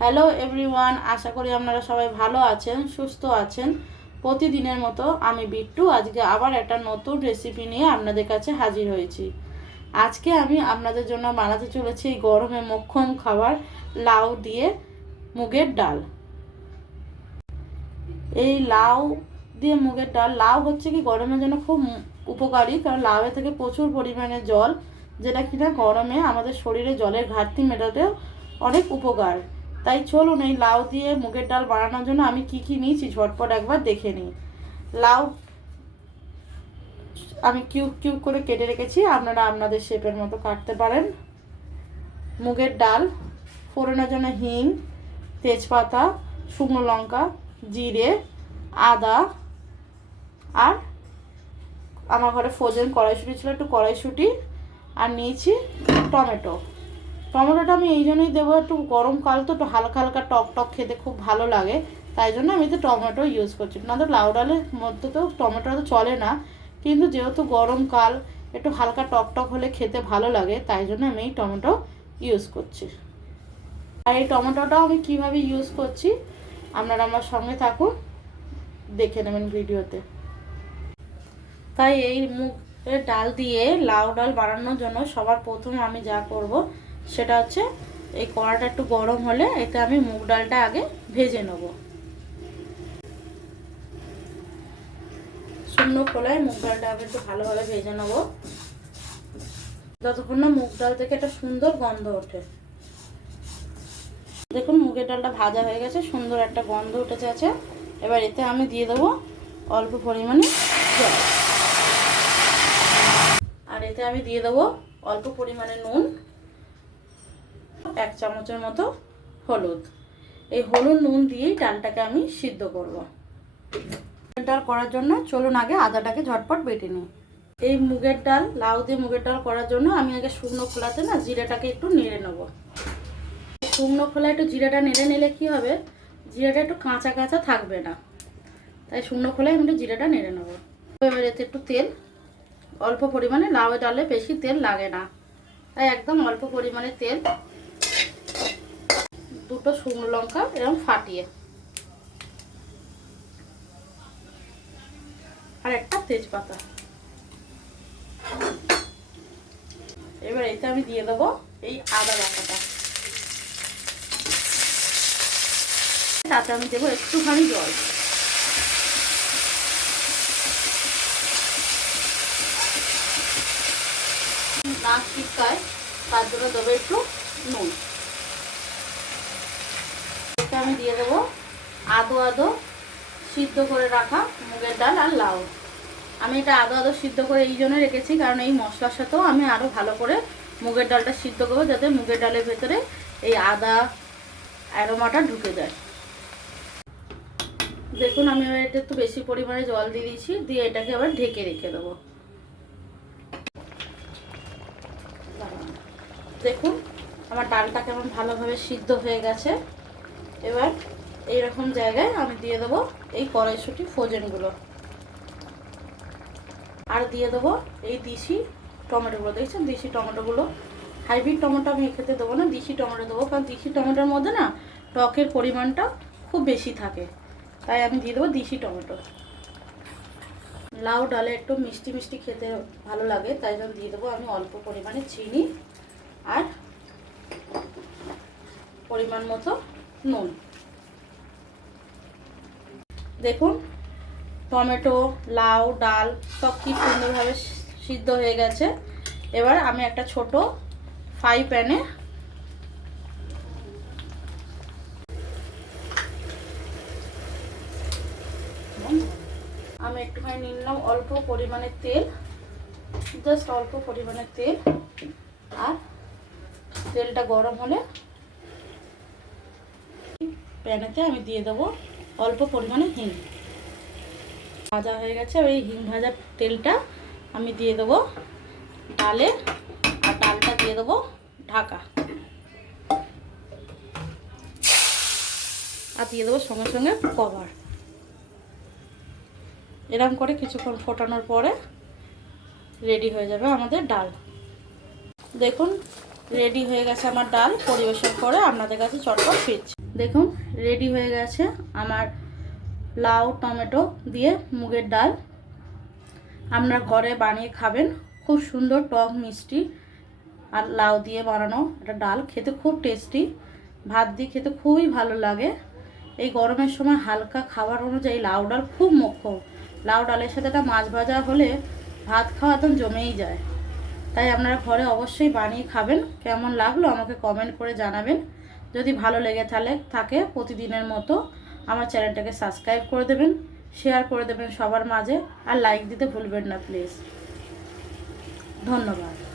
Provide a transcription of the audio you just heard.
Hello everyone, আশা করি আপনারা সবাই ভালো আছেন, সুস্থ আছেন। প্রতিদিনের মতো আমি বিট্টু, আজকে আবার একটা নতুন রেসিপি নিয়ে আপনাদের কাছে হাজির হয়েছি। আজকে আমি আপনাদের জন্য বানাতে চলেছি এই গরমে মক্ষম খাবার লাউ দিয়ে মুগের ডাল। এই লাউ দিয়ে মুগের ডাল, লাউ হচ্ছে কি গরমের জন্য খুব উপকারী, কারণ লাউয়ে থেকে প্রচুর পরিমাণে জল, যেটা কিনা গরমে আমাদের শরীরে জলের ঘাটতি মেটাতেও অনেক উপকার। তাই চলুন এই লাউ দিয়ে মুগের ডাল বানানোর জন্য আমি কি কি নিয়েছি ঝটপট একবার দেখে নিই। লাউ আমি কিউব কিউব করে কেটে রেখেছি, আপনারা আপনাদের শেপের মতো কাটতে পারেন। মুগের ডাল ফোড়নের জন্য হিং, তেজপাতা, শুকনো লঙ্কা, জিরে, আদা আর আমার ঘরে ফ্রোজেন কড়াইশুঁটি ছিল, একটু কড়াইশুঁটি, আর নিয়েছি টমেটো। টমেটোটা আমি এই জন্যই দেবো একটু গরমকাল তো, একটু হালকা হালকা টক টক খেতে খুব ভালো লাগে। তাই জন্য আমি তো টমেটো ইউজ করছি। না তো লাউ ডালের মধ্যে তো টমেটো তো চলে না, কিন্তু যেহেতু গরমকাল একটু হালকা টক টক হলে খেতে ভালো লাগে, তাই জন্য আমি এই টমেটো ইউজ করছি। আর এই টমেটোটাও আমি কীভাবে ইউজ করছি, আপনারা আমার সঙ্গে থাকুন, দেখে নেবেন ভিডিওতে। তাই এই মুগের ডাল দিয়ে লাউ ডাল বানানোর জন্য সবার প্রথম আমি যা করব সেটা হচ্ছে এই কড়াটা একটু গরম হলে এতে আমি মুগ ডালটা আগে ভেজে নেব। শুকনো খোলায় মুগ ডালটা আগে একটু ভালোভাবে ভেজে নেব। যতক্ষণ না মুগ ডাল থেকে একটা সুন্দর গন্ধ ওঠে। দেখুন মুগের ডালটা ভাজা হয়ে গেছে, সুন্দর একটা গন্ধ উঠেছে আছে। এবার এতে আমি দিয়ে দেবো অল্প পরিমাণে জল। আর এতে আমি দিয়ে দেবো অল্প পরিমাণে নুন। এক চামচের মতো হলুদ। এই হলুদ নুন দিয়েই ডালটাকে আমি সিদ্ধ করব। ডাল করার জন্য চলুন আগে আদাটাকে ঝটপট বেটে নিই। এই মুগের ডাল, লাউ দিয়ে মুগের ডাল করার জন্য আমি আগে শুকনো খোলাতে না জিরেটাকে একটু নেড়ে নেব। শুকনো খোলা একটু জিরাটা নেড়ে নিলে কি হবে? জিরাটা একটু কাঁচা কাঁচা থাকবে না। তাই শুকনো খোলায় আমি একটু জিরাটা নেড়ে নেব। এবার এতে একটু তেল, অল্প পরিমাণে লাউ ডালে বেশি তেল লাগে না। তাই একদম অল্প পরিমাণে তেল দুটো শুকনো লঙ্কা এরকম ফাটিয়ে। আর একটা তেজপাতা। এবার এতে আমি দিয়ে দেবো এই আদা বাটাটা। তাতে আমি দেবো একটুখানি জল। না শিকায় তার জন্য দেবো একটু নুন। এতে আমি দিয়ে দেবো আদো আদো সিদ্ধ করে রাখা মুগের ডাল আর লাউ। আমি এটা আদো আদো সিদ্ধ করে এই জন্য রেখেছি, কারণ এই মশলার সাথেও আমি আরও ভালো করে মুগের ডালটা সিদ্ধ করব, যাতে মুগের ডালের ভেতরে এই আদা অ্যারোমাটা ঢুকে যায়। দেখুন, আমি এবার এটা একটু বেশি পরিমাণে জল দিয়ে দিয়েছি, দিয়ে এটাকে আবার ঢেকে রেখে দেবো। দেখুন, আমার ডালটা কেমন ভালোভাবে সিদ্ধ হয়ে গেছে। এবার এই রকম জায়গায় আমি দিয়ে দেবো এই কড়াইশুটি ফোজেনগুলো আর দিয়ে দেবো এই দিশি টমেটোগুলো। দেখছেন? দিশি টমেটোগুলো। হাইব্রিড টমেটো আমি খেতে দেবো না, দিশি টমেটো দেবো, কারণ দিশি টমেটোর মধ্যে না টকের পরিমাণটা খুব বেশি থাকে। তাই আমি দিয়ে দেবো দিশি টমেটো। লাউ ডালে একটু মিষ্টি মিষ্টি খেতে ভালো লাগে, তাই জন্য দিয়ে দেবো আমি অল্প পরিমাণে চিনি আর পরিমাণ মতো নুন। দেখুন, টমেটো, লাউ, ডাল সব কি সুন্দরভাবে সিদ্ধ হয়ে গেছে। এবার আমি একটা ছোট ফ্রাই প্যানে আমি একটুখানি নিলাম অল্প পরিমাণে তেল জাস্ট অল্প পরিমাণে তেল। আর তেলটা গরম হলে প্যানেতে আমি দিয়ে দেবো অল্প পরিমাণে হিং। ভাজা হয়ে গেছে ওই হিং ভাজার তেলটা আমি দিয়ে দেবো ডালে আর ডালটা দিয়ে দেবো ঢাকা। আর দিয়ে দেবো সঙ্গে সঙ্গে কভার। এরকম করে কিছুক্ষণ ফোটানোর পরে রেডি হয়ে যাবে আমাদের ডাল। দেখুন, রেডি হয়ে গেছে আমার ডাল পরিবেশন করে, আপনাদের কাছে চটপট ফিরছি। দেখুন রেডি হয়ে গেছে আমার লাউ, টমেটো দিয়ে মুগের ডাল। আপনারা ঘরে বানিয়ে খাবেন, খুব সুন্দর টক মিষ্টি। আর লাউ দিয়ে বানানো একটা ডাল, খেতে খুব টেস্টি ভাত দিয়ে খেতে খুবই ভালো লাগে। এই গরমের সময় হালকা খাবার অনুযায়ী লাউ ডাল খুব মুখ্য লাউ ডালের সাথে একটা মাছ ভাজা হলে ভাত খাওয়া একদম জমেই যায়। তাই আপনারা ঘরে অবশ্যই বানিয়ে খাবেন। কেমন লাগল আমাকে কমেন্ট করে জানাবেন। যদি ভালো লেগে থাকে থাকে প্রতিদিনের মতো আমার চ্যানেলটাকে সাবস্ক্রাইব করে দেবেন, শেয়ার করে দেবেন সবার মাঝে, আর লাইক দিতে ভুলবেন না, প্লিজ। ধন্যবাদ।